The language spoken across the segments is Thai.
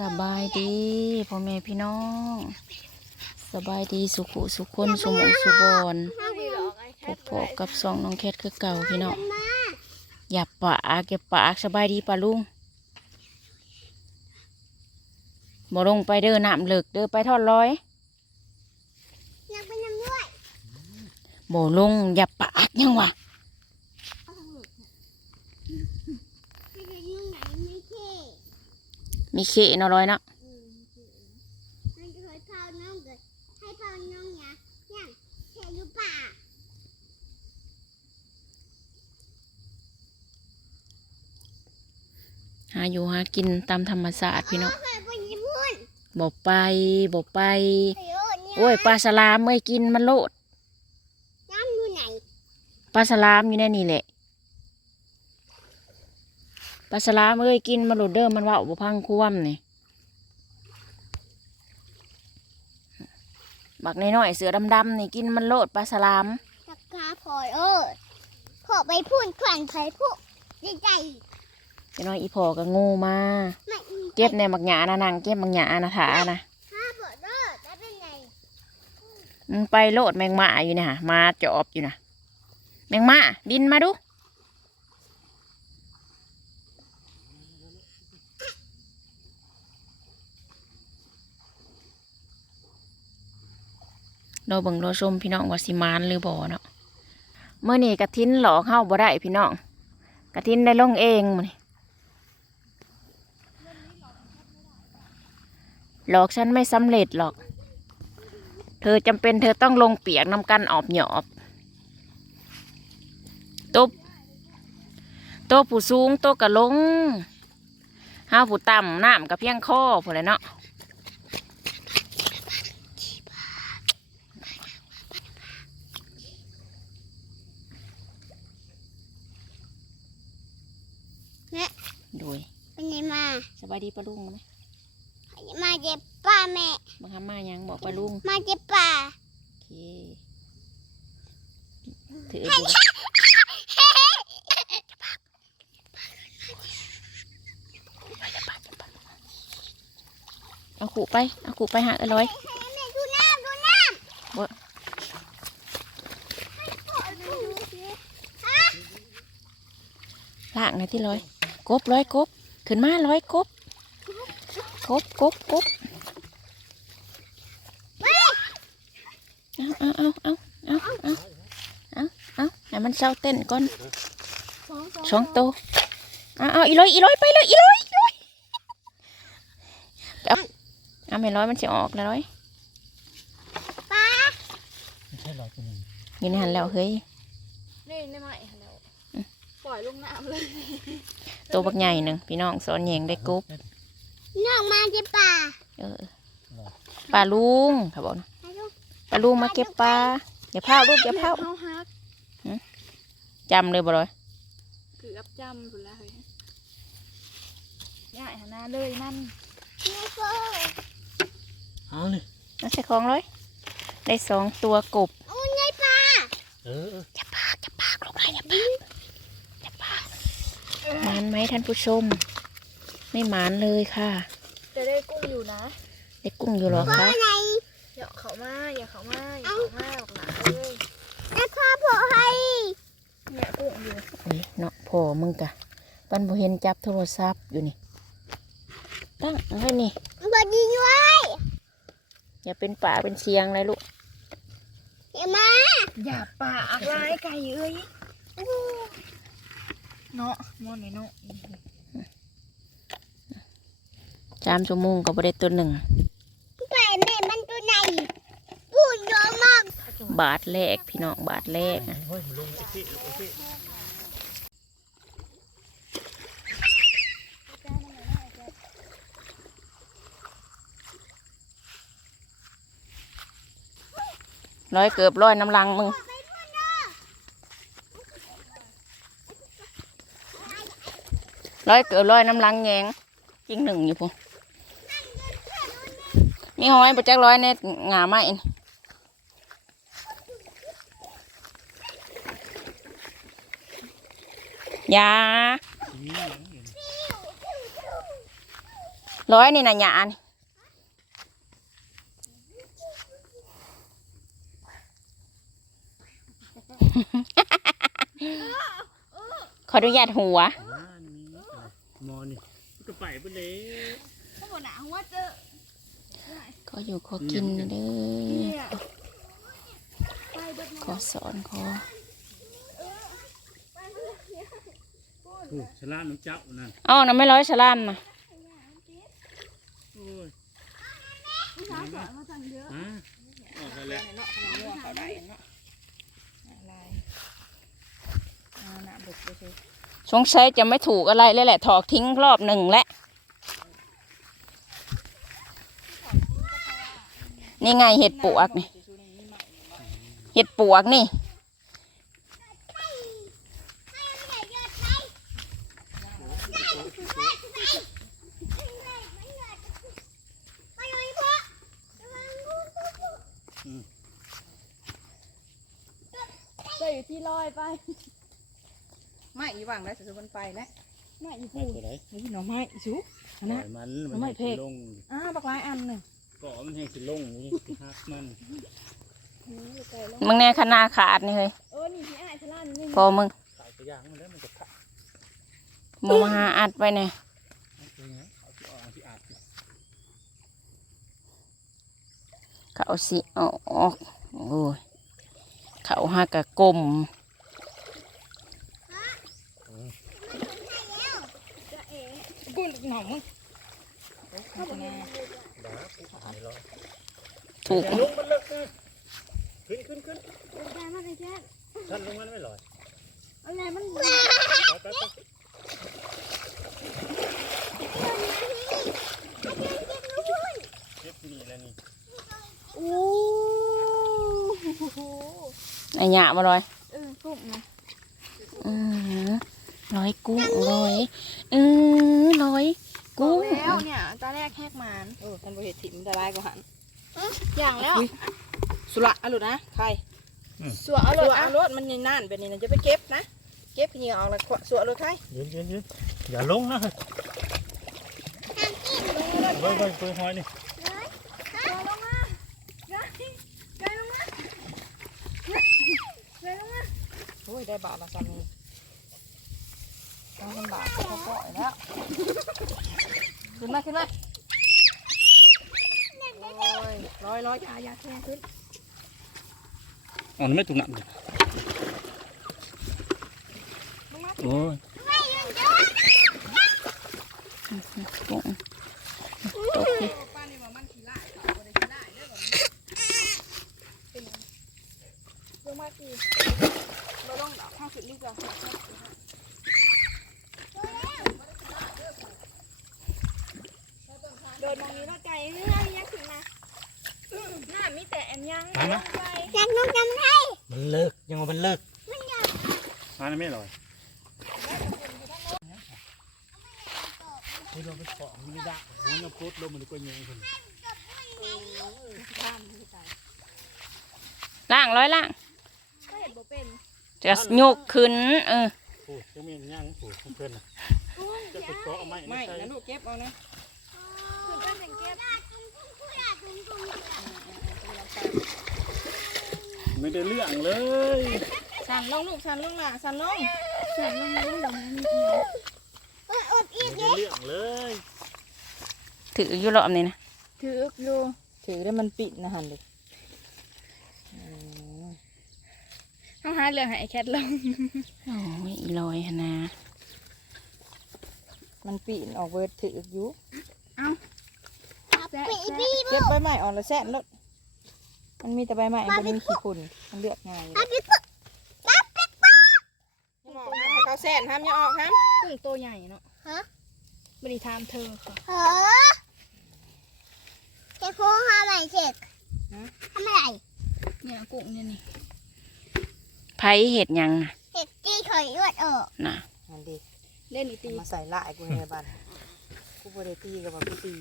สบายดีพ่อแม่พี่น้อง สบายดีสุขุสุขคนสุหมองสุบอนพบพบกับสองน้องแคทคือเก่าพี่น้องอย่าปากอย่าปากสบายดีป่ะลุงบ่ลงไปเด้อน้ำเลิกเด้อไปทอดร้อยอยากไปนำด้วยบ่ลงอย่าปากยังวะีเขนอร้อยนะหาอยู่หากินตามธรรมศาสตร์พี่น้องบอกไปบอกไป โอ้ยปลาสลามไม่กินมันโลดปลาสลามอยู่แน่นี่แหละ ปลาสลามเอ้ยกินมันโหลดเด้อมันเว่าบ่พังควมนี่บักน้อยๆเสือดำๆนี่กินมันโลดปลาสลามตะกาพลอยเออพอไปพูนขวัญไผ่ผู้ดีใจเจะน้อยอีพอก็งูมาไม่อีเก็บในบักหยานะนางเก็บบักหยานะถานะห้าเปิดเด้อได้เป็นไงมึงไปโลดแมงมาอยู่เนี่ยมาจอบอยู่นะแมงมาบินมาดู ราเบิ่งเราชมพี่น้องว่าสิมานหรือบ่เนาะเมื่อนี่กระทินหลอกเข้าบ่ได้พี่น้องกระทินได้ลงเองมื้อนี้หลอกฉันไม่สำเร็จหรอก เธอจำเป็นเธอต้องลงเปียกน้ำกันออบหยอบตบโตผู้สูงโตวกะลงห้าผู้ต่ำน้ำกับเพียงข้อผู้นแหละเนาะ ดูยเป็นไงมาสบายดีปะลุงไหมมาเจ็บป่าแม่บังคับมายังบอกปะลุง มาเจ็บป่าโอเคถือดูเอาขู่ไป เอาขู่ไปหาเอร่อยแม่ดูน้ำดูน้ำบ่ล่างในที่ร้อย กบร้อยกบ ขึ้นมาร้อยกบ กบกบกบเอาเอาเอาเอาเอาเอาเอาเอาให้มันเศร้าเต้นก่อนสองตัวเอาเอาอีร้อยอีร้อยไปเลยอีร้อยอีร้อยเอาเอาไม่ร้อยมันจะออกแล้วร้อยป้าไม่ใช่หรอกตัวหนึ่งอยินหันแล้วเฮ้ยนี่ได้ไหมแล้วปล่อยลงน้ำเลย ตัวบักใหญ่หนึ่งพี่น้องสอนแยงได้กบน้องมาเจ็บป่าเออปลาลุงเขาบอกนะให้ลูกปลาลุงมาเก็บปลาอย่าพลาดลูกอย่าพลาดเฮาฮักจำเลยบ่ร้อยเกือบจำผุนแล้วเฮ้ยย่าหนาเลยนั่นแม่เฟอร์เอาเลยน่าใช่ของร้อยได้สองตัวกบโอ้ยไงป่าเอออย่าปากอย่าปากลูกไรอย่าปากอย่าปาก หมานไหมท่านผู้ชม ไม่หมานเลยค่ะ จะได้กุ้งอยู่นะ ได้กุ้งอยู่เหรอพ่อคะไหนอย่าเขามาอย่าเขามาอย่าเขามาหรอกหนาเลยแม่พ่อพ่อให้เนี่ยกุ้งอยู่โอ้ยเนาะพ่อมึงกะปันบ่เห็นจับโทรศัพท์อยู่นี่ตั้งเอาไว้นี่บอดีด้วยอย่าเป็นป่าเป็นเชียงเลยลูกเห็นไหมา อย่าปากอะไรไก่เอ้ย เนาะมอนนี่เนาะจามชั่วโมงก็บ่ได้ตัวหนึ่งไปแม่มันตัวไหนพูดเยอะมาก บาทแรกพี่น้องบาทแรกอะเฮ้ยมันลงไอ้เจ๊ไอ้เจ๊ร้อยเกือบร้อยน้ำลังมึง ร้อยเกือบร้อยน้ำลังแยงจริงหนึ่งอยู่พวมีหอยประจักร้อยในหงาไม้นี่อยาร้อยนี่นะหยานี่ขออนุญาตหัวอ่านี่มอนี่ มันก็ไปไปเลยถ้าบ่หนาหัวเจอขออยู่ขอกินเด้เนี่อยไปเบิดขอสอนขอโอ้ฉลามน้ำเจ้านั่นเอ้าน้ำไม่ร้อยฉลามนะโอ้ยผู้สาวสอนมาสั่งเยอะอ่าออกไปแล้วเนาะทำเยอะเขาได้เนาะอะไรเอาหน้าบึกไปสิ สงสัยจะไม่ถูกอะไรเลยแหละถอกทิ้งรอบหนึ่งแล้วนี่ไงเห็ดปวกนี่เห็ดปวกนี่จะอยู่ที่ลอยไป ไม่อีหวังได้สุดมันไปแล้วไม่อีไปปูตัวไหนนี่หน่อไม้อีสุปล่อยมันเอาไม่แห้งเพสิกลงอ้าบักหลายอันหนึ่งเกาะมันแห้งสิลงนี่สิหักมันมึงแน่ขนาขาดนี่เฮ้ยเออนี่พี่อ้ายฉลาดนี่พอมึงตายตัวอย่างมันแล้วมันจะพักมึงมาหาอัดไปเนี่ยเอาตัวเนี้ยเอาที่ออกเอาที่อาบสิเขาสิเอาออกโอ้ยเขาหากะกลม กูหน่อมึงดาปุ๊บหายแล้วถูกอย่าลงมันเลิกนะขึ้นขึ้นขึ้นได้มาเลยแค่ท่านลงมันไม่ลอยอะไรมันไปไปไปเก็บนี่แล้วนี่โอ้โหไอ้หยามาลอยเออกุ้งนะอือร้อยกุ้งร้อยเออ ดถิ่มละลายกว่าหันอย่างแล้วอุ๊ยสุระอะลูกนะใครสัวเอาเลสุยระอะอะรถมันยังนั่นแบบนี้นะจะไปเก็บนะ เก็บเหงื่อออกแล้วสุระรถใครยืนยืนยืนอย่าลงนะเฮ้ยไปไปไปหอยนี่ลงมาไกไกลงมาไกลลงมาโอ้ยได้บาทละสามีต้องบาทเขาปล่อยแล้วขึ้นมาขึ้นมาโอ้ย ร้อยร้อยอยาอยาแค่ขึ้นอ๋อไม่ถูกหนักเลยโอ้ยกุ้งตกดิป้านี่ว่ามันขี้ลายเขาบ่ได้ขี้ลายเด้อบ่ลงมาสิเราลงดอกข้างสุดดีกว่าเดินมองนี้แล้วใจเรื่องยักษ์ขึ้นมาหน้า มีแต่แอนยังมานะไปยังต้องจำได้มันเลิกยังว่ามันเลิกมาไม่ลอยเฮ้ยเราไปเกาะมันไม่ได้หัวเงาโคตรลมมันก็ยังคนล่างร้อยล่างก็เห็นบ่เป็นจะยกขึ้นเออโอ้จะมีย่างโอ้เพื่อนนะจะไปเกาะเอาไม้ไม่ใช่นะลูกเก็บเอานะคือเป็นอย่างเก็บ ไม่ได้เรื่องเลย สันลงลูกสันลงล่ะสันลงเสียงมันรู้หรือมันมีอดอีกไม่ได้เรื่องเลยถืออยู่รอบนี้นะ ถืออยู่ถือได้มันปิดนะหันเลยต้องหาเรื่องให้ไอ้แคทลงโอ้ยอีลอยหนนะมันปีนออกเวิร์ดถืออยู่แซ่ปีแซ่ปีเก็บใบไม้ออกแล้วแซ่นรถ มันมีแต่ใบไม้มันมีขี้ฝุ่นมันเลือกง่ายอยู่ปีปุ๊บยังออกห้ามให้เขาแซ่นห้ามอยังออกห้ามกุ้งตัวใหญ่เนาะฮะบริทามเธอค่ะเฮ้อจะโค้งทำอะไรเสร็จทำอะไรเนี่ยกุ้งเนี่ยนี่ไผเห็ดหยังน่ะเห็ดตีถอยรวดออกน่ะนั่นดีเล่นอีตีมาใส่ลายกูในบ้านกูบริตีกับว่ากูตี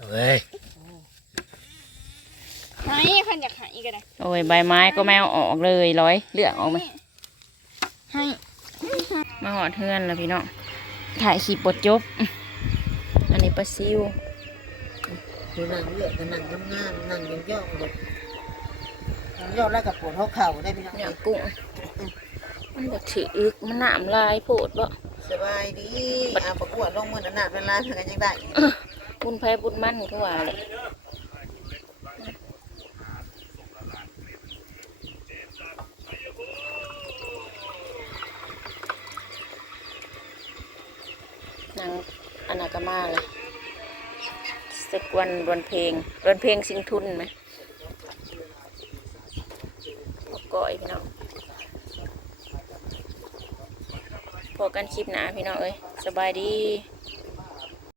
เฮ้ยหาย ขันอยากหายก็ได้โอ้ยใบไม้ก็ไม่เอาออกเลยร้อยเลือกออกไหมให้มาหอดเทือนแล้วพี่น้องถ่ายขีบบทจบ อันนี้ปลาซิวคือนั่งเลือกก็นั่งงามๆนั่งย่องๆเลยนั่งย่องแล้วกับปวดหัวเข่าได้พี่น้องเนี่ยกุ้งมันก็ถืออึกมันน้ำลายโพดบ่สบายดีอาประกวดลงมือหนาๆเป็นร้านกันยังได้บุญแพ้บุญมั่นก็ว่าเลย นางอนากามาเลยสักวันวันเพลงวันเพลงสิงทุนไหมพอก้อยพี่น้องพอกันคลิปหนาพี่น้องเอ้ยสบายดี